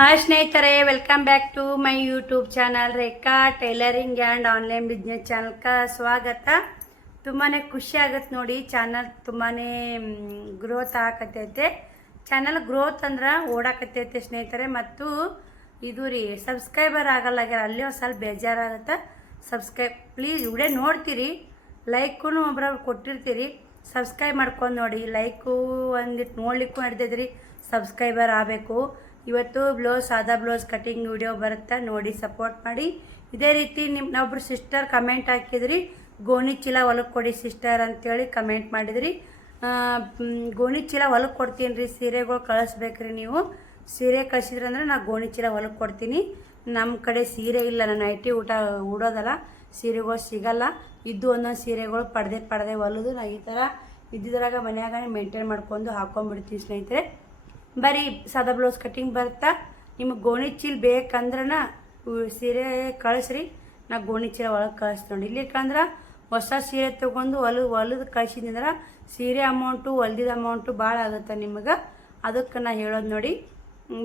Hi ಸ್ನೇಹಿತರೆ, welcome back to my YouTube channel Rekha tailoring and online business ಚಾನಲ್ಗೆ ಸ್ವಾಗತ. ತುಂಬಾ ಖುಷಿ ಆಗುತ್ತೆ ನೋಡಿ. ಚಾನಲ್ ತುಂಬಾ ಗ್ರೋತ್ ಆಗಕತ್ತೈತೆ. ಚಾನಲ್ ಗ್ರೋತ್ ಅಂದ್ರೆ ಓಡಾಕತ್ತೈತೆ ಸ್ನೇಹಿತರೆ. ಮತ್ತು ಇದು ರೀ ಸಬ್ಸ್ಕ್ರೈಬರ್ ಆಗಲ್ಲಾಗ್ಯಾರ, ಅಲ್ಲಿ ಒಂದು ಸ್ವಲ್ಪ ಬೇಜಾರಾಗುತ್ತೆ. ಪ್ಲೀಸ್ ವಿಡಿಯೋ ನೋಡ್ತೀರಿ, ಲೈಕು ಒಬ್ರವ್ರು ಕೊಟ್ಟಿರ್ತೀರಿ, ಸಬ್ಸ್ಕ್ರೈಬ್ ಮಾಡ್ಕೊಂಡು ನೋಡಿ. ಲೈಕು ಒಂದಿಟ್ಟು ನೋಡ್ಲಿಕ್ಕೂ ನಡೆದಿದ್ರಿ, ಸಬ್ಸ್ಕ್ರೈಬರ್ ಆಗಬೇಕು. ಇವತ್ತು ಸಾದಾ ಬ್ಲೌಸ್ ಕಟಿಂಗ್ ವಿಡಿಯೋ ಬರುತ್ತೆ, ನೋಡಿ ಸಪೋರ್ಟ್ ಮಾಡಿ. ಇದೇ ರೀತಿ ನಮ್ಮೊಬ್ರು ಸಿಸ್ಟರ್ ಕಮೆಂಟ್ ಹಾಕಿದ್ರಿ, ಗೋಣಿ ಚೀಲ ಹೊಲಕ್ಕೆ ಕೊಡಿ ಸಿಸ್ಟರ್ ಅಂತೇಳಿ ಕಮೆಂಟ್ ಮಾಡಿದ್ರಿ. ಗೋಣಿ ಚೀಲ ಹೊಲಕ್ಕೆ ಕೊಡ್ತೀನಿ ರೀ, ಸೀರೆಗಳು ಕಳಿಸ್ಬೇಕ್ರಿ. ನೀವು ಸೀರೆ ಕಳಿಸಿದ್ರಂದ್ರೆ ನಾನು ಗೋಣಿ ಚೀಲ ಹೊಲಕ್ಕೆ ಕೊಡ್ತೀನಿ. ನಮ್ಮ ಕಡೆ ಸೀರೆ ಇಲ್ಲ, ನಾನು ನೈಟಿ ಉಡೋದಲ್ಲ, ಸೀರೆಗಳು ಸಿಗಲ್ಲ. ಇದ್ದು ಒಂದೊಂದು ಸೀರೆಗಳು ಪಡೆದೆ ಹೊಲಿದು ನಾನು ಈ ಥರ ಇದ್ದಿದ್ರಾಗ ಮನ್ಯಾಗ ಮೇಂಟೈನ್ ಮಾಡ್ಕೊಂಡು ಹಾಕೊಂಡ್ಬಿಡ್ತೀನಿ ಸ್ನೇಹಿತರೆ. ಬರೀ ಸಾದಾ ಬ್ಲೌಸ್ ಕಟಿಂಗ್ ಬರುತ್ತಾ. ನಿಮಗೆ ಗೋಣಿ ಚೀಲ ಬೇಕಂದ್ರನ ಸೀರೆ ಕಳಿಸ್ರಿ, ನಾ ಗೋಣಿ ಚೀಲ ಒಳಗೆ ಕಳಿಸ್ತೀನಿ. ಇಲ್ಲಿಕಂದ್ರೆ ಹೊಸ ಸೀರೆ ತೊಗೊಂಡು ಹೊಲಿದು ಕಳಿಸಿದ್ರೆ ಸೀರೆ ಅಮೌಂಟು ಹೊಲ್ದಿದ ಅಮೌಂಟು ಭಾಳ ಆಗುತ್ತೆ ನಿಮಗೆ. ಅದಕ್ಕೆ ನಾ ಹೇಳೋದು ನೋಡಿ.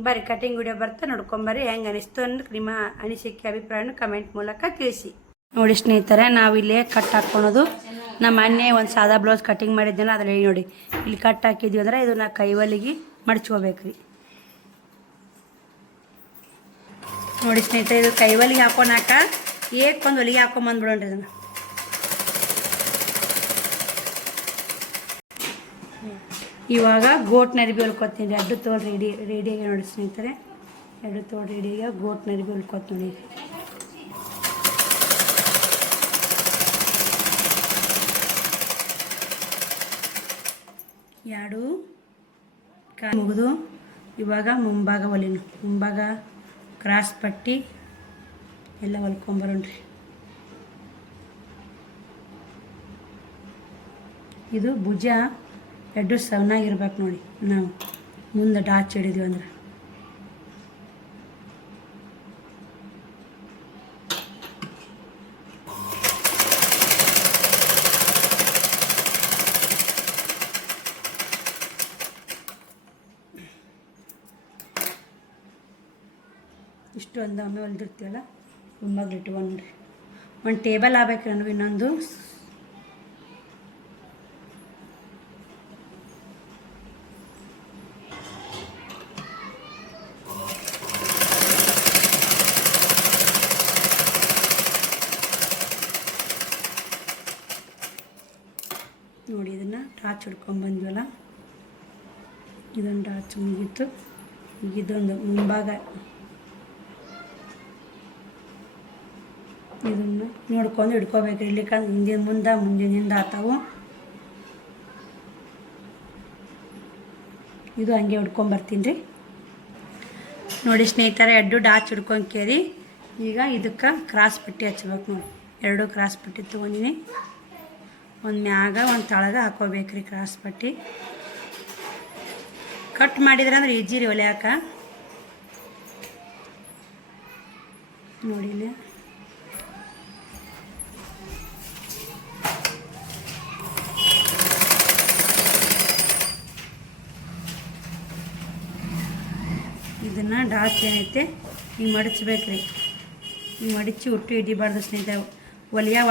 ಬರೀ ಕಟಿಂಗ್ ವಿಡಿಯೋ ಬರ್ತಾ ನೋಡ್ಕೊಂಬರ್ರಿ. ಹೆಂಗೆ ಅನಿಸ್ತು ಅಂದ್ರೆ ನಿಮ್ಮ ಅನಿಸಿಕೆ ಅಭಿಪ್ರಾಯನ ಕಮೆಂಟ್ ಮೂಲಕ ತಿಳಿಸಿ. ನೋಡಿ ಸ್ನೇಹಿತರೆ, ನಾವಿಲ್ಲೇ ಕಟ್ ಹಾಕ್ಕೊಳೋದು. ನಮ್ಮ ಮೊನ್ನೆ ಒಂದು ಸಾದಾ ಬ್ಲೌಸ್ ಕಟಿಂಗ್ ಮಾಡಿದ್ದೇನೆ, ಅದರಲ್ಲಿ ನೋಡಿ ಇಲ್ಲಿ ಕಟ್ ಹಾಕಿದ್ವಿ ಅಂದ್ರೆ ಇದನ್ನ ಕೈವಲಿಗೆ ಮಡ್ಚ್ಕೋಬೇಕ್ರಿ. ನೋಡಿ ಸ್ನೇಹಿತರೆ, ಇದು ಕೈವಲಿಗೆ ಹಾಕೋಣಾಕ ಒಂದು ಹೊಲಿಗೆ ಹಾಕೊಂಬಂದ್ಬಿಡೋಣ್ರಿ. ಇದನ್ನು ಇವಾಗ ಗೋಟ್ ನರಿಬಿ ಹೊಲ್ಕೊತೀನಿ ರೀ. ಎರಡು ತೋಳು ರೆಡಿಯಾಗಿ ನೋಡಿ ಸ್ನೇಹಿತರೆ, ಎರಡು ತೋಳು ರೆಡಿಯಾಗಿ ಗೋಟ್ ನರಿಬಿ ಹೊಲ್ಕೊತ ನೋಡಿ. ಎರಡು ಮುಗಿದು ಇವಾಗ ಮುಂಭಾಗ ಮುಂಭಾಗ ಕ್ರಾಸ್ ಪಟ್ಟಿ ಎಲ್ಲ ಹೊಲ್ಕೊಂಬರೋಣ್ರಿ. ಇದು ಭುಜ ಎರಡು ಸವನಾಗಿರ್ಬೇಕು ನೋಡಿ. ನಾವು ಮುಂದೆ ಡಾಚ್ ಹಿಡಿದ್ವಿ ಅಂದ್ರೆ ಇಷ್ಟು ಒಮ್ಮೆ ಹೊಲ್ದಿರ್ತೀವಲ್ಲ ಮುಂಭಾಗ ಇಟ್ಕೊಂಡ್ರಿ. ಒಂದು ಟೇಬಲ್ ಆಗ್ಬೇಕು ನನಗೆ ಇನ್ನೊಂದು. ನೋಡಿ ಇದನ್ನು ಟಾಚ್ ಹಿಡ್ಕೊಂಡ್ಬಂದ್ವಲ್ಲ, ಇದೊಂದು ಟಾಚ್ ಮುಗೀತು. ಈಗ ಇದೊಂದು ಮುಂಭಾಗ ಇದನ್ನು ನೋಡ್ಕೊಂಡು ಹಿಡ್ಕೋಬೇಕು. ಇರ್ಲಿಕ್ಕಂದ್ರೆ ಮುಂದಿನ ಆತಾವು. ಇದು ಹಂಗೆ ಹಿಡ್ಕೊಂಬರ್ತೀನಿ ರೀ. ನೋಡಿ ಸ್ನೇಹಿತರೆ, ಎರಡು ಡಾಚ್ ಹಿಡ್ಕೊಂಕೇರಿ. ಈಗ ಇದಕ್ಕೆ ಕ್ರಾಸ್ ಪಟ್ಟಿ ಹಚ್ಬೇಕು ನೋಡಿ. ಎರಡು ಕ್ರಾಸ್ ಪಟ್ಟಿ ತೊಗೊಂಡಿನಿ. ಒಂದು ಮ್ಯಾಗ ಒಂದು ತಳಗ ಹಾಕೋಬೇಕ್ರಿ ಕ್ರಾಸ್ ಪಟ್ಟಿ. ಕಟ್ ಮಾಡಿದ್ರೆ ಅಂದ್ರೆ ಈಜಿ ರೀ ಹೊಲಿಯಾಕ. ನೋಡಿ ಇಲ್ಲಿ ಇದನ್ನು ಡಾಚ್ ಏನೈತೆ ಹಿಂಗೆ ಮಡಚ್ಬೇಕ್ರಿ. ಹಿಂಗೆ ಮಡಚಿ ಒಟ್ಟು ಹಿಡಿಬಾರ್ದು ಸ್ನೇಹಿತರೆ.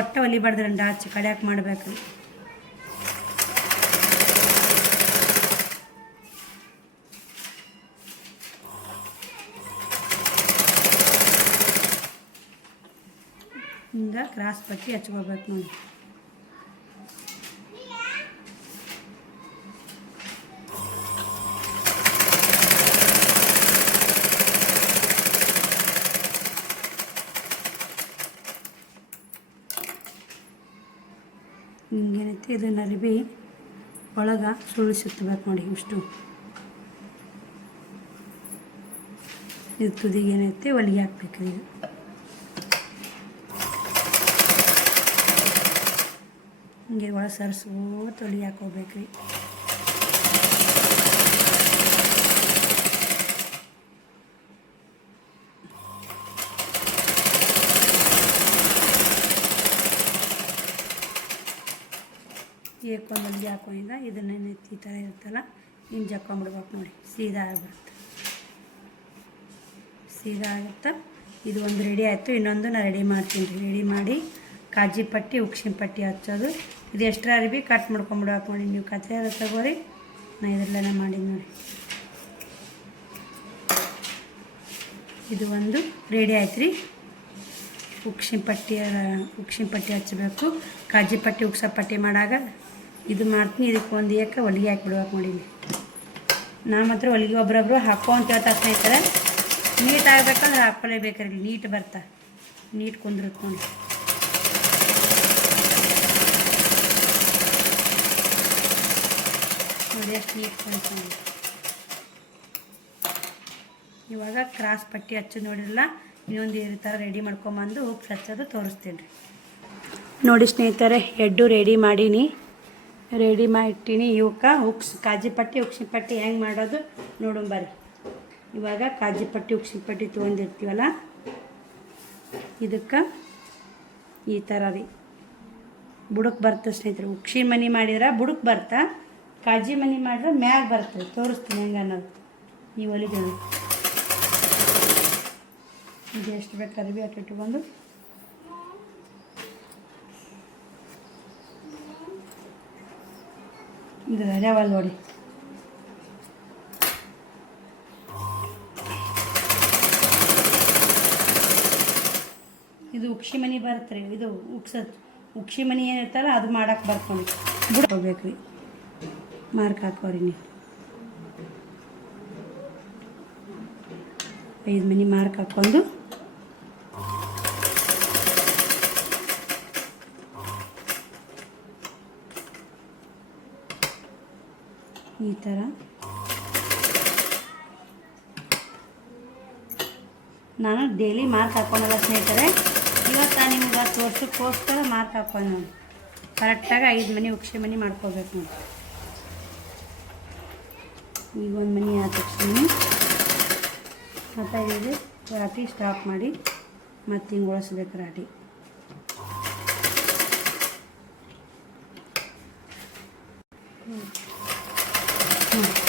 ಒಟ್ಟು ಹೊಲಿಬಾರ್ದ್ರಿ, ಡಾಚ್ ಕಡ್ಯಾಕೆ ಮಾಡ್ಬೇಕ್ರಿ. ಹಿಂಗೆ ಕ್ರಾಸ್ ಪಟ್ಟಿ ಹಚ್ಕೋಬೇಕು ನೋಡಿ. ಹಿಂಗೇನೈತಿ ಇದನ್ನು ಅರಿಬಿ ಒಳಗೆ ಸುಳ್ಳು ಸುತ್ತಬೇಕು ನೋಡಿ. ಇಷ್ಟು ಇದು ತುದಿಗೆ ಏನೈತಿ ಹೊಲಿಗೆ ಹಾಕ್ಬೇಕ್ರಿ. ಇದು ಹಿಂಗೆ ಒಳಗೆ ಸರಿಸ್ಕೋತ ಹೊಲಿಗೆ ಹಾಕೋಬೇಕ್ರಿ. ಏಕೊಂದು ಹೊಲಿಗೆ ಹಾಕೊಂಡಿದ್ದ ಇದನ್ನೇನೈತಿ ಈ ಥರ ಇರುತ್ತಲ್ಲ, ಹಿಂಗೆ ಜಕ್ಕೊಂಬಿಡ್ಬೇಕು ನೋಡಿ, ಸೀದಾ ಆಗ್ಬಿಡುತ್ತೆ. ಸೀದಾ ಆಗುತ್ತಾ. ಇದು ಒಂದು ರೆಡಿ ಆಯಿತು. ಇನ್ನೊಂದು ನಾನು ರೆಡಿ ಮಾಡ್ತೀನಿ ರೀ. ರೆಡಿ ಮಾಡಿ ಕಾಜಿ ಪಟ್ಟಿ ಉಕ್ಸಿನ ಪಟ್ಟಿ ಹಚ್ಚೋದು. ಇದು ಎಕ್ಸ್ಟ್ರಾ ಅರಿವಿ ಕಟ್ ಮಾಡ್ಕೊಂಬಿಡೋಕೆ ನೋಡಿ. ನೀವು ಕತೆ ತಗೋರಿ, ನಾನು ಇದರಲ್ಲೆಲ್ಲ ಮಾಡಿದ್ದು ನೋಡಿ. ಇದು ಒಂದು ರೆಡಿ ಆಯ್ತು ರೀ. ಉಕ್ಸಿನ ಪಟ್ಟಿ ಹಚ್ಚಬೇಕು. ಕಾಜಿ ಪಟ್ಟಿ ಉಕ್ಸ ಪಟ್ಟಿ ಮಾಡಾಗ ಇದು ಮಾಡ್ತೀನಿ. ಇದಕ್ಕೆ ಒಂದು ಹೊಲಿಗೆ ಹಾಕಿಬಿಡ್ಬೇಕು ನೋಡಿ. ನಾ ಮಾತ್ರ ಹೊಲಿಗೆ ಒಬ್ರೊಬ್ರು ಹಾಕೋ ಅಂತ ಹೇಳ್ತಾ ಸ್ನೇಹಿತರೆ. ನೀಟ್ ಆಗಬೇಕಂದ್ರೆ ಹಾಕ್ಕೊಳ್ಳೇಬೇಕ್ರಿ. ನೀಟ್ ಬರ್ತಾ ನೀಟ್ ಕುಂದ್ರುತ್ತೆ ನೋಡಿ. ನೋಡಿ ಎಷ್ಟು ನೀಟ್ ಕುಂದ್ಕೊಂಡು. ಇವಾಗ ಕ್ರಾಸ್ ಪಟ್ಟಿ ಹಚ್ಚೋದು ನೋಡಿರಲ್ಲ. ಇನ್ನೊಂದು ಈ ಥರ ರೆಡಿ ಮಾಡ್ಕೊಂಬಂದು ಉಕ್ಸ್ ಹಚ್ಚೋದು ತೋರಿಸ್ತೀನಿ ರೀ. ನೋಡಿ ಸ್ನೇಹಿತರೆ, ಎಡ್ಡು ರೆಡಿ ಮಾಡೀನಿ. ರೆಡಿ ಮಾಡಿಟ್ಟಿನಿ. ಇವಕ್ಕೆ ಕಾಜಿ ಪಟ್ಟಿ ಉಕ್ಸಿನ ಪಟ್ಟಿ ಹೆಂಗೆ ಮಾಡೋದು ನೋಡೋಣ ಬರ್ರಿ. ಇವಾಗ ಕಾಜಿ ಪಟ್ಟಿ ಉಕ್ಸಿನ ಪಟ್ಟಿ ತೊಗೊಂಡಿರ್ತೀವಲ್ಲ, ಇದಕ್ಕೆ ಈ ಥರ ರೀ ಬುಡಕ್ಕೆ ಬರ್ತದೆ ಸ್ನೇಹಿತರೆ. ಉಕ್ಸಿನ ಮನೆ ಮಾಡಿದ್ರೆ ಬುಡಕ್ಕೆ ಬರ್ತಾ, ಕಾಜಿ ಮನೆ ಮಾಡಿದ್ರೆ ಮ್ಯಾಗ ಬರ್ತದೆ. ತೋರಿಸ್ತೀನಿ ಹೆಂಗೆ ಅನ್ನೋದು. ಈ ಹೊಲಿಗೆ ಇದು ಎಷ್ಟು ಬೇಕು ಅರಿವಿ ಹಾಕಿಟ್ಕೊಂಡು ಇದು ರಜಾವಲ್ ನೋಡಿ. ಇದು ಉಕ್ಷಿ ಮನೆ ಬರುತ್ತೆ ರೀ. ಇದು ಉಕ್ಷಿ ಮನೆ ಏನಿರ್ತಲ್ಲ ಅದು ಮಾಡಕ್ಕೆ ಬರ್ಕೊಂಡು ಬಿಡ್ಕೋಬೇಕು ರೀ. ಮಾರ್ಕ್ ಹಾಕೋರಿ ನೀವು 5 ಮನೆ ಮಾರ್ಕ್ ಹಾಕ್ಕೊಂಡು ಈ ಥರ ನಾನು ಡೈಲಿ ಮಾರ್ಕ್ ಹಾಕ್ಕೊಂಡಲ್ಲ ಸ್ನೇಹಿತರೆ. ಇವತ್ತು ನಿಮ್ಗೆ ತೋರ್ಸೋಕ್ಕೋಸ್ಕರ ಮಾರ್ಕ್ ಹಾಕ್ಕೊಂಡು ನೋಡಿ. ಕರೆಕ್ಟಾಗಿ 5 ಮನೆ ಉಕ್ಷಿ ಮನೆ ಮಾಡ್ಕೋಬೇಕು ನೋಡಿ. ಈಗ ಒಂದು ಮನೆ ಹಾಕಿಸ್ತೀನಿ. ಮತ್ತು ಇದು ರಾಟಿ ಸ್ಟಾಪ್ ಮಾಡಿ ಮತ್ತು ಹಿಂಗೆ ಉಳಿಸ್ಬೇಕು ರಾಟಿ.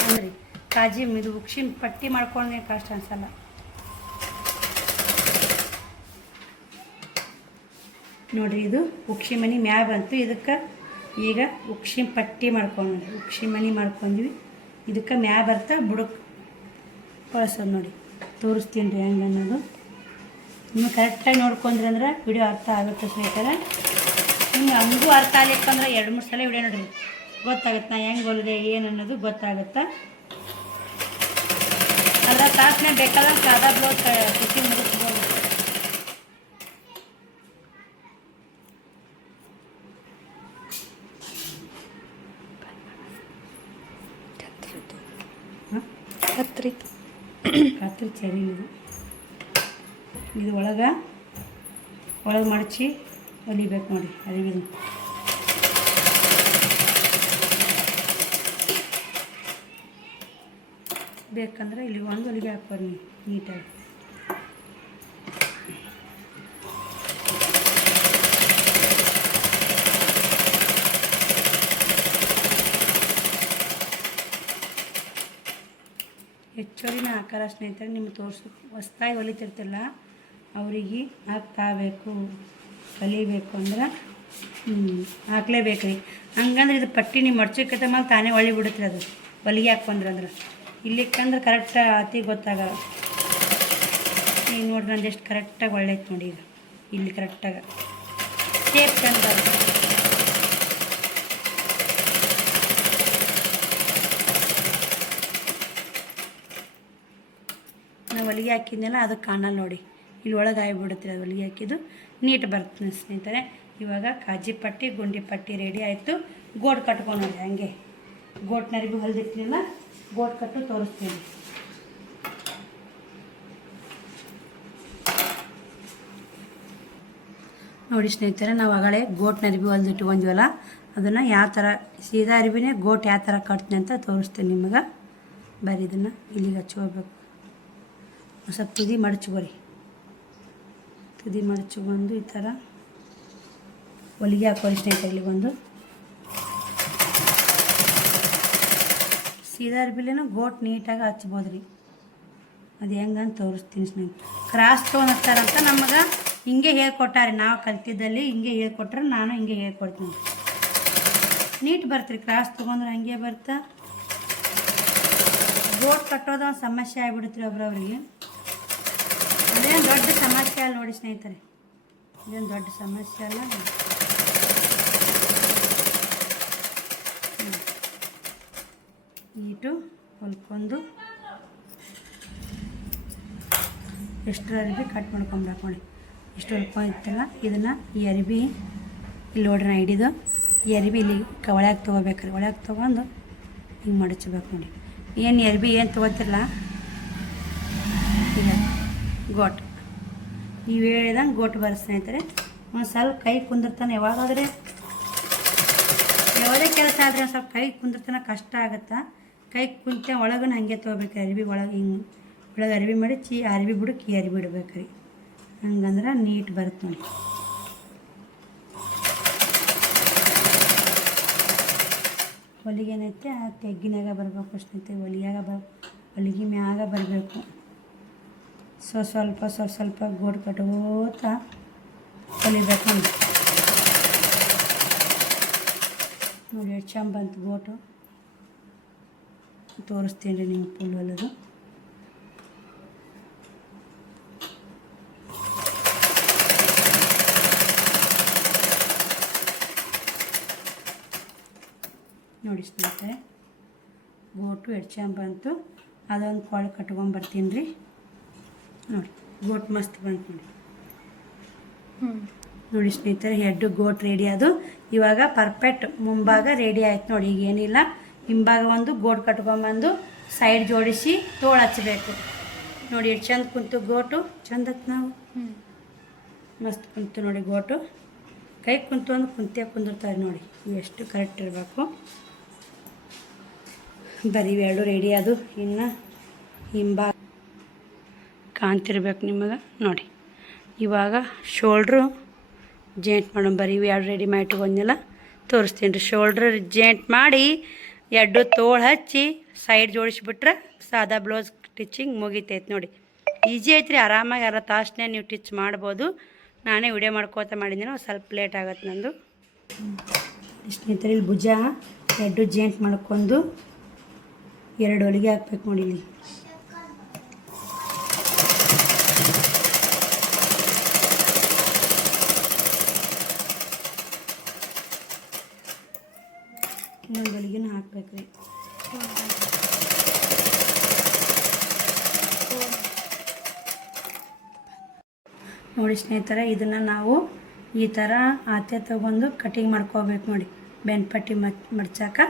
ಅಂದರೆ ಕಾಜಿ ಇದು ಉಕ್ಷಿನ ಪಟ್ಟಿ ಮಾಡ್ಕೊಂಡ್ರೆ ಕಷ್ಟ ಅನ್ಸಲ್ಲ. ನೋಡಿರಿ, ಇದು ಉಕ್ಷಿ ಮನೆ ಮ್ಯಾಗ ಬಂತು. ಇದಕ್ಕೆ ಈಗ ಉಕ್ಷಿನ ಪಟ್ಟಿ ಮಾಡ್ಕೊಂಡ್ರಿ. ಉಕ್ಷಿ ಮನೆ ಮಾಡ್ಕೊಂಡ್ವಿ. ಇದಕ್ಕೆ ಮ್ಯಾಗ ಬರ್ತಾ ಬುಡಕ್ಕೆ ಕಳಿಸೋದು ನೋಡಿ. ತೋರಿಸ್ತೀನಿ ರೀ ಹೆಂಗೆ ಅನ್ನೋದು. ನೀವು ಕರೆಕ್ಟಾಗಿ ನೋಡ್ಕೊಂಡ್ರಿ ಅಂದ್ರೆ ವಿಡಿಯೋ ಅರ್ಥ ಆಗುತ್ತೆ ಸ್ನೇಹಿತರೆ. ನಿಮ್ಗೆ ಹಂಗೂ ಅರ್ಥ ಆಗ್ಲಿಕ್ಕಂದ್ರೆ 2-3 ಸಲ ವಿಡಿಯೋ ನೋಡಿರಿ, ಗೊತ್ತಾಗುತ್ತೆ ನಾ ಹೆಂಗೆ ಹೊಲಿದೆ ಏನು ಅನ್ನೋದು ಗೊತ್ತಾಗುತ್ತೆ. ಅದರ ತಾಸನೆ ಬೇಕಾದ್ರೆ ಸಾದಾ ಬ್ಲೌಸ್ ಖುಷಿ ಮುಗಿಸ್ಬೋದು. ಕತ್ರಿ ಚರಿ ಇದು ಒಳಗೆ ಮಡಚಿ ಹೊಲಿಬೇಕು ನೋಡಿ. ಅರಿವಿನ ಬೇಕಂದ್ರೆ ಇಲ್ಲಿ ಒಂದು ಹೊಲಿಗೆ ಹಾಕೋರಿ ನೀಟಾಗಿ. ಹೆಚ್ಚೋರಿನ ಆಕಾರ ಸ್ನೇಹಿತರೆ ನಿಮ್ಗೆ ಹೊಸ್ದಾಗಿ ಹೊಲಿತಿರ್ತಿಲ್ಲ ಅವರಿಗೆ ಹಾಕ್ತಾಬೇಕು. ಕಲಿಬೇಕು ಅಂದ್ರೆ ಹಾಕ್ಲೇಬೇಕು ರೀ. ಹಂಗಂದ್ರೆ ಇದು ಪಟ್ಟಿ ನೀವು ಮಡ್ಚೋಕತ್ತ ಮೇಲೆ ತಾನೇ ಹೊಳಿ ಬಿಡುತ್ತೆ. ಅದು ಹೊಲಿಗೆ ಹಾಕ್ಕೊಂಡ್ರಂದ್ರೆ ಇಲ್ಲಿಕ್ಕಂದ್ರೆ ಕರೆಕ್ಟ್ ಅತಿ ಗೊತ್ತಾಗಲ್ಲ. ಈಗ ನೋಡ್ರಿ ನಂದು ಎಷ್ಟು ಕರೆಕ್ಟಾಗಿ ಒಳ್ಳೈತೆ ನೋಡಿ. ಈಗ ಇಲ್ಲಿ ಕರೆಕ್ಟಾಗಿ ಶೇಪ್ ಚಂದ. ನಾವು ಹೊಲಿಗೆ ಹಾಕಿದ್ನೆಲ್ಲ ಅದಕ್ಕೆ ಕಾಣಲ್ಲ ನೋಡಿ. ಇಲ್ಲಿ ಒಳಗೆ ಆಗಿಬಿಡುತ್ತೆ. ಅದು ಹೊಲಿಗೆ ಹಾಕಿದ್ದು ನೀಟ್ ಬರ್ತದೆ ಸ್ನೇಹಿತರೆ. ಇವಾಗ ಕಾಜಿ ಪಟ್ಟಿ ಗುಂಡಿ ಪಟ್ಟಿ ರೆಡಿ ಆಯಿತು. ಗೋಟ್ ಕಟ್ಕೊಂಡು ಹಂಗೆ ಗೋಟ್ನರಿಗೂ ಹೊಲಿದಿಟ್ಟಿಲ್ಲ. ಗೋಟ್ ಕಟ್ಟು ತೋರಿಸ್ತೀನಿ. ನೋಡಿ ಸ್ನೇಹಿತರೆ, ನಾವು ಆಗಲೇ ಗೋಟ್ನ ಅರಿವಿ ಹೊಲಿದಿಟ್ಕೊಂಡ್ವಲ್ಲ, ಅದನ್ನು ಯಾವ ಥರ ಸೀದಾ ಅರಿವಿನೇ ಗೋಟ್ ಯಾವ ಥರ ಕಟ್ತೀನಿ ಅಂತ ತೋರಿಸ್ತೀನಿ ನಿಮಗೆ. ಬರೀ ಇದನ್ನು ಇಲ್ಲಿಗೆ ಹಚ್ಕೋಬೇಕು. ಸ್ವಲ್ಪ ತುದಿ ಮಡಚ್ಕೊರಿ. ತುದಿ ಮಡಚ್ಕೊಂಡು ಈ ಥರ ಹೊಲಿಗೆ ಹಾಕೋರಿ ಸ್ನೇಹಿತರೆ. ಇಲ್ಲಿಗೊಂದು ಸೀದಾ ಅರ್ಬಿಲೇನೋ ಗೋಟ್ ನೀಟಾಗಿ ಹಚ್ಬೋದು ರೀ. ಅದು ಹೆಂಗಂತ ತೋರಿಸ್ತೀನಿ ಸ್ನೇಹಿತರೆ. ಕ್ರಾಸ್ ತೊಗೊಂಡ್ತಾರಂತ ನಮಗೆ ಹಿಂಗೆ ಹೇಳ್ಕೊಟ್ಟಾರೆ, ನಾವು ಕಲ್ತಿದ್ದಲ್ಲಿ ಹಿಂಗೆ ಹೇಳ್ಕೊಟ್ರೆ ನಾನು ಹಿಂಗೆ ಹೇಳ್ಕೊಡ್ತೀನಿ. ನೀಟ್ ಬರ್ತೀರಿ ಕ್ರಾಸ್ ತೊಗೊಂಡ್ರೆ ಹಂಗೆ ಬರ್ತಾ. ಗೋಟ್ ಕಟ್ಟೋದು ಒಂದು ಸಮಸ್ಯೆ ಆಗಿಬಿಡುತ್ತೆ ಒಬ್ರವ್ರಿಗೆ. ಅದೇನು ದೊಡ್ಡ ಸಮಸ್ಯೆ ಅಲ್ಲ ನೋಡಿ ಸ್ನೇಹಿತರೆ, ಇದೇನು ದೊಡ್ಡ ಸಮಸ್ಯೆ ಅಲ್ಲ. ಈಟು ಹೊಲ್ಕೊಂಡು ಎಷ್ಟು ಅರಿಬಿ ಕಟ್ ಮಾಡ್ಕೊಂಬಿಡಕ್ಕೆ ನೋಡಿ. ಇಷ್ಟು ಹೊಲ್ಕೊಂಡಿತ್ತಲ್ಲ ಇದನ್ನು ಈ ಅರಿಬಿ ಇಲ್ಲಿ ನೋಡ್ರಿ ನಾ ಹಿಡಿದು ಈ ಅರಿಬಿ ಇಲ್ಲಿ ಒಳಗೆ ತೊಗೋಬೇಕ್ರಿ. ಒಳಗೆ ತೊಗೊಂಡು ಹಿಂಗೆ ಮಡಚಬೇಕು ನೋಡಿ. ಏನು ಅರಿಬಿ ಏನು ತೊಗೋತಿರಲ್ಲ ಈಗ ಗೋಟ್ ನೀವು ಹೇಳಿದಂಗೆ ಗೋಟ್ ಬರೋ ಸ್ನೇಹಿತರೆ. ಒಂದು ಸ್ವಲ್ಪ ಕೈ ಕುಂದಿರ್ತಾನೆ ಯಾವಾಗಾದರೆ ಯಾವುದೇ ಕೆಲಸ ಆದರೆ ಒಂದು ಸ್ವಲ್ಪ ಕೈ ಕುಂದಿರ್ತಾನೆ ಕಷ್ಟ ಆಗುತ್ತಾ. ಕೈ ಕುಂತೆ ಒಳಗೂ ಹಂಗೆ ತೊಗೋಬೇಕು ಅರಿಬಿ ಒಳಗೆ ಹಿಂಗೆ ಒಳಗೆ ಅರಿಬಿ ಮಾಡಿ ಅರಿಬಿ ಬಿಡಕ್ಕೆ ಈ ಅರಿಬಿ ಇಡ್ಬೇಕು ರೀ. ಹಂಗಂದ್ರೆ ನೀಟ್ ಬರುತ್ತೆ ನೋಡಿ. ಹೊಲಿಗೆ ಏನೈತೆ ಆ ತೆಗ್ಗಿನಾಗ ಬರಬೇಕು ಸ್ನೇಹಿತರೆ. ಹೊಲಿಗೆ ಮ್ಯಾಗ ಬರಬೇಕು. ಸ್ವಲ್ಪ ಗೋಡ್ ಕಟ್ಕೋತಾ ಹೊಲಿಬೇಕು ನೋಡಿ. ನೋಡಿ ಎಷ್ಟು ಚಂದ ಬಂತು ಗೋಟು. ತೋರಿಸ್ತೀನಿ ರೀ ನಿಮ್ಗೆ ಫುಲ್ ಹೊಲದು. ನೋಡಿ ಸ್ನೇಹಿತರೆ ಗೋಟು ಎಷ್ಟು ಚಂದ ಬಂತು. ಅದೊಂದು ಕೊಳ ಕಟ್ಕೊಂಬರ್ತೀನಿ ರೀ. ನೋಡಿ ಗೋಟ್ ಮಸ್ತ್ ಬಂತು ನೋಡಿ. ನೋಡಿ ಸ್ನೇಹಿತರೆ ಹೆಡ್ಡು ಗೋಟ್ ರೆಡಿ ಅದು. ಇವಾಗ ಪರ್ಫೆಕ್ಟ್ ಮುಂಭಾಗ ರೆಡಿ ಆಯ್ತು ನೋಡಿ. ಈಗ ಏನಿಲ್ಲ, ಹಿಂಭಾಗ ಒಂದು ಗೋಟ್ ಕಟ್ಕೊಂಬಂದು ಸೈಡ್ ಜೋಡಿಸಿ ತೋಳು ಹಚ್ಚಬೇಕು ನೋಡಿ. ಎಷ್ಟು ಚಂದ ಕುಂತು ಗೋಟು. ಚಂದತ್ ನಾವು ಮಸ್ತ್ ಕುಂತು ನೋಡಿ ಗೋಟು. ಕೈ ಕುಂತು ಒಂದು ಕುಂತೆ ಕುಂದಿರ್ತಾರೆ ನೋಡಿ. ಎಷ್ಟು ಕರೆಕ್ಟ್ ಇರಬೇಕು. ಬರೀ ಎರಡು ರೆಡಿ ಅದು. ಇನ್ನು ಹಿಂಭಾಗ ಕಾಣ್ತಿರ್ಬೇಕು ನಿಮಗೆ ನೋಡಿ. ಇವಾಗ ಶೋಲ್ಡ್ರು ಜಾಯಿಂಟ್ ಮಾಡೋಣ. ಬರೀ ಎರಡು ರೆಡಿ ಮಾಡಿ ಇಟ್ಕೊಂಡೆಲ್ಲ ತೋರಿಸ್ತೀನಿ ರೀ. ಶೋಲ್ಡ್ರ್ ಜಾಯಿಂಟ್ ಮಾಡಿ ಎರಡು ತೋಳು ಹಚ್ಚಿ ಸೈಡ್ ಜೋಡಿಸ್ಬಿಟ್ರೆ ಸಾದಾ ಬ್ಲೌಸ್ ಸ್ಟಿಚಿಂಗ್ ಮುಗಿತೈತೆ ನೋಡಿ. ಈಸಿ ಐತ್ರಿ, ಆರಾಮಾಗಿ ಅರ್ಧ ತಾಸನ್ನೇ ನೀವು ಸ್ಟಿಚ್ ಮಾಡ್ಬೋದು. ನಾನೇ ವಿಡಿಯೋ ಮಾಡ್ಕೋತ ಮಾಡಿದ್ದೀನಿ, ಸ್ವಲ್ಪ ಲೇಟ್ ಆಗುತ್ತೆ ನಂದು. ಸ್ನೇಹಿತರೆ ಇಲ್ಲಿ ಭುಜ ಎರಡು ಜಾಯಿಂಟ್ ಮಾಡ್ಕೊಂಡು ಎರಡು ಹೊಲಿಗೆ ಹಾಕ್ಬೇಕು ನೋಡಿ. ಇಲ್ಲಿ ಇನ್ನೊಂದು ಹೊಲಿಗೆನೂ ಹಾಕ್ಬೇಕು ರೀ. ನೋಡಿ ಸ್ನೇಹಿತರೆ ಇದನ್ನು ನಾವು ಈ ಥರ ಆತೆ ತಗೊಂಡು ಕಟಿಂಗ್ ಮಾಡ್ಕೋಬೇಕು ನೋಡಿ. ಬೆನ್ ಪಟ್ಟಿ ಮಡ್ಚಾಕ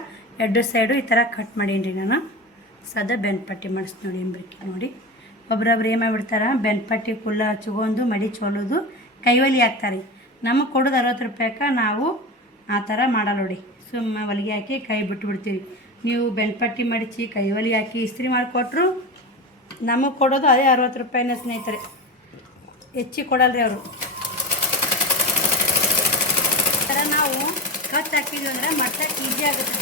ಎರಡು ಸೈಡು ಈ ಥರ ಕಟ್ ಮಾಡೀನಿ ರೀ ನಾನು. ಸದಾ ಬೆನ್ ಪಟ್ಟಿ ಮಾಡಿಸ್ತೀನಿ ನೋಡಿ. ಎಂಬ್ರಿಕೆ ನೋಡಿ ಒಬ್ರೊಬ್ರು ಏನು ಮಾಡಿಬಿಡ್ತಾರೆ, ಬೆನ್ ಪಟ್ಟಿ ಫುಲ್ಲ ಹಚ್ಕೊಂಡು ಮಡಿ ಚೋಲೋದು ಕೈವಲಿ ಹಾಕ್ತಾರೆ. ನಮಗೆ ಕೊಡೋದು 60 ರೂಪಾಯಿಗೆ. ನಾವು ಆ ಥರ ಮಾಡಲ್ಲ ನೋಡಿ. ಸುಮ್ಮ ಹೊಲಿಗೆ ಹಾಕಿ ಕೈ ಬಿಟ್ಬಿಡ್ತೀವಿ. ನೀವು ಬೆನ್ ಪಟ್ಟಿ ಮಡಿಚಿ ಕೈವಲಿ ಹಾಕಿ ಇಸ್ತ್ರಿ ಮಾಡಿಕೊಟ್ರು ನಮಗೆ ಕೊಡೋದು ಅದೇ 60 ರೂಪಾಯಿನ ಸ್ನೇಹಿತರೆ. ಹೆಚ್ಚಿಗೆ ಕೊಡಲ್ರಿ ಅವರು. ಈ ಥರ ನಾವು ಕಚ್ ಹಾಕಿದ್ವಿ ಅಂದರೆ ಮಟ್ಟಕ್ಕೆ ಈಸಿ ಆಗುತ್ತೆ.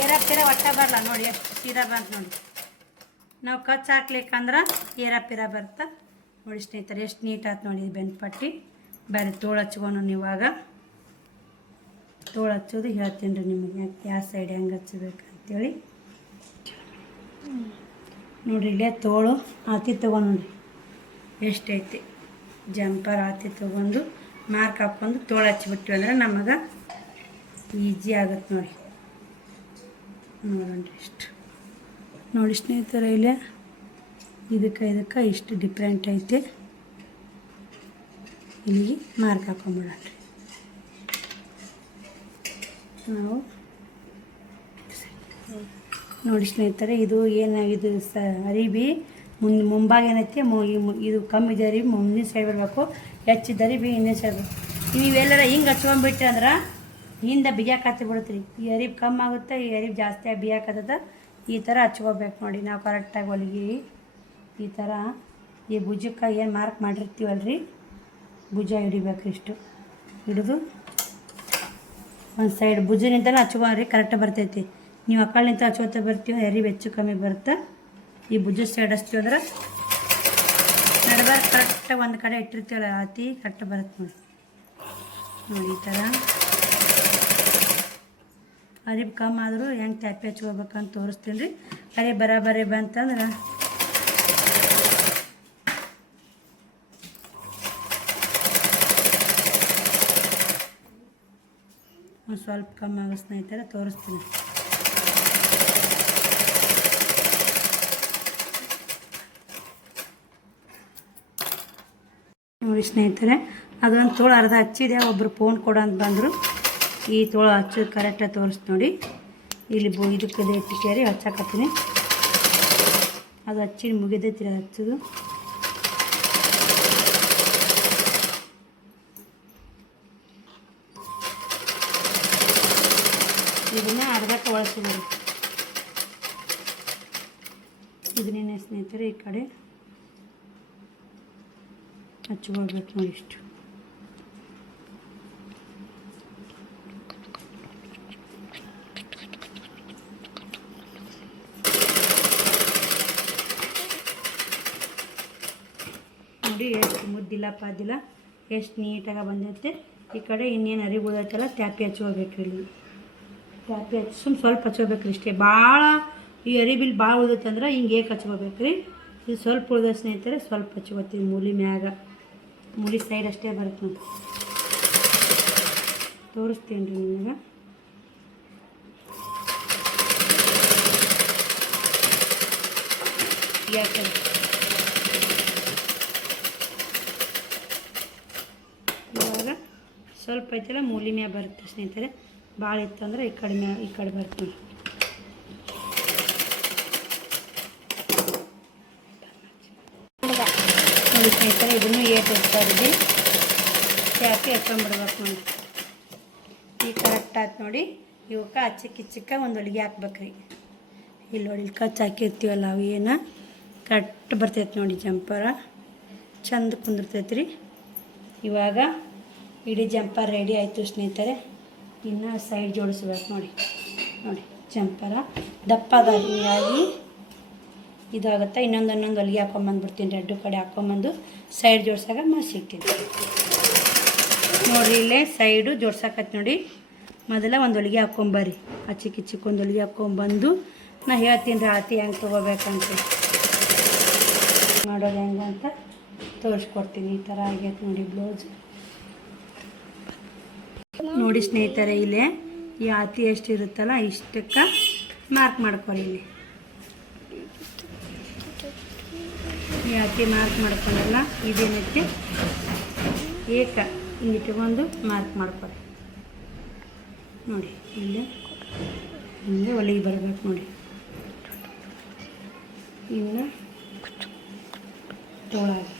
ಏರಪ್ಪಿರ ಒಟ್ಟ ಬರಲ್ಲ ನೋಡಿ. ಎಷ್ಟು ಸೀರಾ ಬಂತು ನೋಡಿ. ನಾವು ಕಚ್ ಹಾಕ್ಲಿಕ್ಕಂದ್ರೆ ಏರಪ್ಪಿರ ಬರ್ತಾ ನೋಡಿ ಸ್ನೇಹಿತರೆ. ಎಷ್ಟು ನೀಟ್ ಆಯ್ತು ನೋಡಿ ಬೆನ್ ಪಟ್ಟಿ. ಬೇರೆ ತೋಳು ಹಚ್ಕೊಂಡು ನೀವಾಗ ತೋಳು ಹಚ್ಚೋದು ಹೇಳ್ತೀನಿ ರೀ ನಿಮಗೆ, ಯಾವ ಸೈಡ್ ಹೆಂಗೆ ಹಚ್ಚಬೇಕಂತೇಳಿ. ನೋಡಿರಿ ಇಲ್ಲೇ ತೋಳು ಆತಿ ತೊಗೊಂಡು ಎಷ್ಟೈತಿ ಜಂಪರ್ ಆತಿ ತೊಗೊಂಡು ಮಾರ್ಕ್ ಹಾಕ್ಕೊಂಡು ತೋಳು ಹಚ್ಚಿಬಿಟ್ವಿ ಅಂದ್ರೆ ನಮಗೆ ಈಜಿ ಆಗುತ್ತೆ ನೋಡಿ. ನೋಡೋಣ ಇಷ್ಟು ನೋಡಿ ಸ್ನೇಹಿತರೆ. ಇಲ್ಲೇ ಇದಕ್ಕೆ ಇಷ್ಟು ಡಿಫ್ರೆಂಟ್ ಐತೆ. ಇಲ್ಲಿಗೆ ಮಾರ್ಕ್ ಹಾಕೊಂಬಿಡೋಣ ರೀ ನಾವು. ನೋಡಿ ಸ್ನೇಹಿತರೆ ಇದು ಏನು ಇದು ಅರಿಬಿ ಮುಂಭಾಗ ಏನೈತಿ ಇದು ಕಮ್ಮಿ ಇದೆ ಅರಿಬಿ ಮುಂದಿನ ಸೈಡ್ ಬರಬೇಕು. ಹೆಚ್ಚಿದ ಅರಿಬಿ ಹಿಂದಿನ ಸೈಡ್. ನೀವೆಲ್ಲರ ಹಿಂಗೆ ಹಚ್ಕೊಂಡ್ಬಿಟ್ರಿ ಅಂದ್ರೆ ಹಿಂದೆ ಬಿಗಿಯಾಕತ್ತಿ ಬಿಡುತ್ತೀರಿ. ಈ ಅರಿಬಿ ಕಮ್ಮಿ ಆಗುತ್ತೆ, ಈ ಅರಿಬಿ ಜಾಸ್ತಿ ಬಿಗಿಯಾಕತ್ತದ. ಈ ಥರ ಹಚ್ಕೋಬೇಕು ನೋಡಿ ನಾವು ಕರೆಕ್ಟಾಗಿ ಹೊಲಿಗೆ. ಈ ಥರ ಈ ಭುಜಕ್ಕೆ ಏನು ಮಾರ್ಕ್ ಮಾಡಿರ್ತೀವಲ್ರಿ ಭುಜ ಹಿಡಿಬೇಕು. ಇಷ್ಟು ಹಿಡಿದು ಒಂದು ಸೈಡ್ ಭುಜನಿಂದಲೇ ಹಚ್ಕೊಂಡ್ರಿ ಕರೆಕ್ಟಾಗಿ ಬರ್ತೈತಿ. ನೀವು ಅಕ್ಕಳಿಂದ ಹಚ್ಕೋತ ಬರ್ತೀವಿ ಅರಿಬಿ ಹೆಚ್ಚು ಕಮ್ಮಿ ಬರುತ್ತೆ. ಈ ಭುಜದ ಸೈಡ್ ಹಚ್ತೀವಿ ಅಂದ್ರೆ ನಡ್ಬಾರ್ದು ಕರೆಕ್ಟಾಗಿ ಒಂದು ಕಡೆ ಇಟ್ಟಿರ್ತೀವಲ್ಲ ಅತಿ ಕರೆಕ್ಟ್ ಬರುತ್ತೆ ನೋಡಿ ಈ ಥರ ಅರಿವು ಕಮ್ಮಿ ಆದರೂ ಹೆಂಗೆ ಟ್ಯಾಪಿ ಹಚ್ಕೋಬೇಕಂತ ತೋರಿಸ್ತೀನಿ ರೀ. ಅರಿ ಬರಾಬರಿ ಬಂತಂದ್ರೆ ಒಂದು ಸ್ವಲ್ಪ ಕಮ್ಮಿ ಆಗೋ ಸ್ನೇಹಿತರೆ ತೋರಿಸ್ತೀನಿ. ನೋಡಿ ಸ್ನೇಹಿತರೆ ಅದೊಂದು ತೋಳು ಅರ್ಧ ಹಚ್ಚಿದೆ. ಒಬ್ಬರು ಫೋನ್ ಕೊಡು ಅಂತ ಬಂದರು. ಈ ತೋಳು ಹಚ್ಚೋದು ಕರೆಕ್ಟಾಗಿ ತೋರಿಸ್ತು ನೋಡಿ. ಇಲ್ಲಿ ಇದಕ್ಕೆ ಇಟ್ಟಿಕೇರಿ ಹಚ್ಚಾಕತ್ತೀನಿ. ಅದು ಹಚ್ಚಿ ಮುಗಿದೈತಿ ಅದು ಹಚ್ಚೋದು. ಇದನ್ನು ಅರ್ಧಕ್ಕೆ ಒಳಸಿದ್ರು. ಇದನ್ನೇನೆ ಸ್ನೇಹಿತರೆ ಈ ಕಡೆ ಹಚ್ಕೊಳ್ಬೇಕು ನೋಡಿ ಇಷ್ಟು. ನೋಡಿ ಎಷ್ಟು ಮುದ್ದಿಲ್ಲ ಪಾದಿಲ್ಲ ಎಷ್ಟು ನೀಟಾಗಿ ಬಂದೈತೆ. ಈ ಕಡೆ ಇನ್ನೇನು ಅರಿ ಉಳಿದೈತಲ್ಲ ಟ್ಯಾಪಿ ಹಚ್ಕೋಬೇಕು. ಇಲ್ಲಿ ಟ್ಯಾಪಿ ಹಚ್ಚಿ ಸ್ವಲ್ಪ ಹಚ್ಕೋಬೇಕು ರೀ ಇಷ್ಟೇ. ಭಾಳ ಈ ಅರಿಬಿಲ್ ಭಾಳ ಉಳಿದೈತೆ ಅಂದ್ರೆ ಹಿಂಗೆ ಏಕೆ ಹಚ್ಕೋಬೇಕು ರೀ. ಇದು ಸ್ವಲ್ಪ ಉಳಿದ ಸ್ನೇಹಿತರೆ ಸ್ವಲ್ಪ ಹಚ್ಕೋತೀವಿ ಮೂಲಿ ಮ್ಯಾಗ. ಮೂಲಿ ಸೈಡ್ ಅಷ್ಟೇ ಬರುತ್ತೆ ನೋಡಿ. ತೋರಿಸ್ತೀನಿ ರೀ ನಿಮಗೆ. ಯಾಕೆ ಇವಾಗ ಸ್ವಲ್ಪ ಐತಲ್ಲ ಮೂಲಿ ಮ್ಯಾಗ ಬರುತ್ತೆ ಸ್ನೇಹಿತರೆ. ಭಾಳ ಇತ್ತಂದ್ರೆ ಈ ಕಡೆ ಬರುತ್ತೆ ನೋಡಿ ಸ್ನೇಹಿತರೆ. ಇದನ್ನು ಏಟ್ ಇರ್ತಾ ಇದ್ದೀವಿ ಟ್ಯಾಪಿ ಹಚ್ಕೊಂಡ್ಬಿಡ್ಬೇಕು ನೋಡಿ. ಈಗ ಕರೆಕ್ಟ್ ಆಯ್ತು ನೋಡಿ. ಇವಕ್ಕೆ ಅಚ್ಚಕ್ಕೆ ಒಂದು ಹೊಲಿಗೆ ಹಾಕ್ಬೇಕ್ರಿ. ಇಲ್ಲಿ ನೋಡಿ ಇಲ್ಲಿ ಕಚ್ಚು ಹಾಕಿರ್ತೀವಲ್ಲ ಅವು ಏನು ಕರೆಕ್ಟ್ ಬರ್ತೈತೆ ನೋಡಿ. ಜಂಪರ ಚಂದ ಕುಂದಿರ್ತೈತೆ ರೀ. ಇವಾಗ ಇಡೀ ಜಂಪರ್ ರೆಡಿ ಆಯಿತು ಸ್ನೇಹಿತರೆ. ಇನ್ನು ಸೈಡ್ ಜೋಡಿಸ್ಬೇಕು ನೋಡಿ. ನೋಡಿ ಜಂಪರ ದಪ್ಪದ ಹೀಗಾಗಿ ಇದಾಗುತ್ತೆ. ಇನ್ನೊಂದು ಹೊಲಿಗೆ ಹಾಕೊಂಬಂದ್ಬಿಡ್ತೀನಿ. ಎರಡು ಕಡೆ ಹಾಕ್ಕೊಂಬಂದು ಸೈಡ್ ಜೋಡ್ಸಾಗ ಸಿಗ್ತೀನಿ ನೋಡಿರಿ. ಇಲ್ಲೇ ಸೈಡು ಜೋಡ್ಸಾಕತ್ತೆ ನೋಡಿ. ಮೊದಲ ಒಂದು ಹೊಲಿಗೆ ಹಾಕ್ಕೊಂಬರ್ರಿ. ಚಿಕ್ಕ ಒಂದು ಹೊಲಿಗೆ ಹಾಕ್ಕೊಂಬಂದು ನಾ ಹೇಳ್ತೀನಿ ರೀ ಆತಿ ಹೆಂಗೆ ತೊಗೋಬೇಕಂತ ಮಾಡೋದು ಹೆಂಗೆ ಅಂತ ತೋರಿಸ್ಕೊಡ್ತೀನಿ. ಈ ಥರ ಆಗೈತೆ ನೋಡಿ ಬ್ಲೌಸ್. ನೋಡಿ ಸ್ನೇಹಿತರೆ ಇಲ್ಲೇ ಈ ಆತಿ ಎಷ್ಟು ಇರುತ್ತಲ್ಲ ಇಷ್ಟಕ್ಕೆ ಮಾರ್ಕ್ ಮಾಡ್ಕೊಳ್ಳಿ. ಇಲ್ಲಿ ಈ ಆತಿ ಮಾರ್ಕ್ ಮಾಡ್ಕೊಂಡಲ್ಲ ಇದೇನೈತಿ ಏಕ ಹಿಂಗಿಟ್ಕೊಂಡು ಮಾರ್ಕ್ ಮಾಡ್ಕೊಳ್ಳಿ ನೋಡಿ. ಇಲ್ಲಿ ಹಿಂಗೆ ಹೊಲಿಗೆ ಬರಬೇಕು ನೋಡಿ. ಇನ್ನು ತೋಳಾಗಿ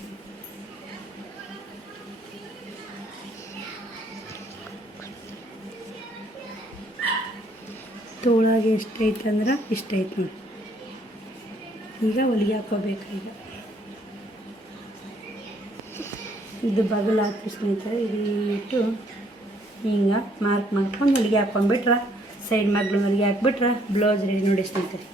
ತೋಳಾಗಿ ಎಷ್ಟೈತೆ ಅಂದ್ರೆ ಇಷ್ಟೈತೆ ನೋಡಿ. ಈಗ ಹೊಲಿಗೆ ಹಾಕೋಬೇಕು. ಈಗ ಇದು ಬಗಲು ಹಾಕಿ ಸ್ನೇಹಿತರೆ ಇಟ್ಟು ಹಿಂಗೆ ಮಾರ್ಕ್ ಮಾಡ್ಕೊಂಡು ಹೊಲಿಗೆ ಹಾಕ್ಕೊಂಡ್ಬಿಟ್ರೆ ಸೈಡ್ ಮಗ್ಳು ಹೊಲಿಗೆ ಹಾಕ್ಬಿಟ್ರೆ ಬ್ಲೌಸ್ ರೆಡಿ ನೋಡಿ ಸ್ನೇಹಿತರೆ.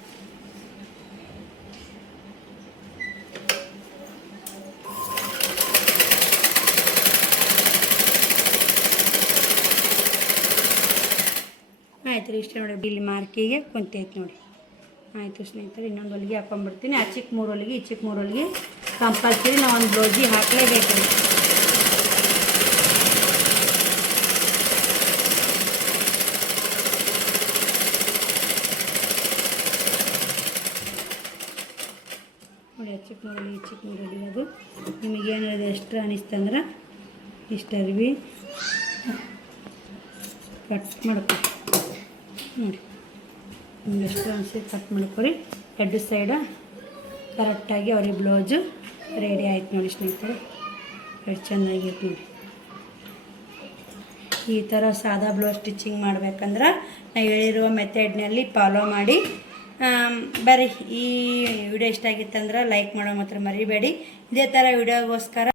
ಆಯ್ತು ರೀ ಇಷ್ಟೇ ನೋಡಿ. ಇಲ್ಲಿ ಮಾರ್ಕಿಗೆ ಕುಂತೈತೆ ನೋಡಿ. ಆಯಿತು ಸ್ನೇಹಿತರೆ ಇನ್ನೊಂದು ಹೊಲಿಗೆ ಹಾಕ್ಕೊಂಡ್ಬಿಡ್ತೀನಿ. ಆಚಿಕ್ 3 ಹೊಲಿಗೆ ಈಚಿಕ್ 3 ಹೊಲಿಗೆ ಕಂಪಲ್ಸರಿ ನಾವು ಒಂದು ಬ್ಲೌಸಿಗೆ ಹಾಕಲೇಬೇಕು. ನೋಡಿ ಆಚಿಕ್ 3 ಹೊಲಿಗೆ ಈಚಿಕ್ 3 ಹೊಲಿಗೆ ಅದು ನಿಮಗೇನಿದೆ ಎಕ್ಸ್ಟ್ರಾ ಅನಿಸ್ತಂದ್ರೆ ಇಷ್ಟ ಅರಿವಿ ಕಟ್ ಮಾಡ್ಕೊ ನೋಡಿ. ನಿಮ್ಗೆ ಎಷ್ಟು ಅನಿಸಿ ಕಟ್ ಮಾಡ್ಕೊರಿ. ಎರಡು ಸೈಡ ಕರೆಕ್ಟಾಗಿ ಅವ್ರಿಗೆ ಬ್ಲೌಸು ರೆಡಿ ಆಯ್ತು ನೋಡಿ ಸ್ನೇಹಿತರೆ. ಎಷ್ಟು ಚೆನ್ನಾಗಿತ್ತು ನೋಡಿ. ಈ ಥರ ಸಾದಾ ಬ್ಲೌಸ್ ಸ್ಟಿಚಿಂಗ್ ಮಾಡ್ಬೇಕಂದ್ರೆ ನಾವು ಹೇಳಿರುವ ಮೆಥಡ್ನಲ್ಲಿ ಫಾಲೋ ಮಾಡಿ. ಬರ್ರಿ ಈ ವಿಡಿಯೋ ಇಷ್ಟ ಆಗಿತ್ತಂದ್ರೆ ಲೈಕ್ ಮಾಡೋ ಮಾತ್ರ ಮರಿಬೇಡಿ. ಇದೇ ಥರ ವಿಡಿಯೋಗೋಸ್ಕರ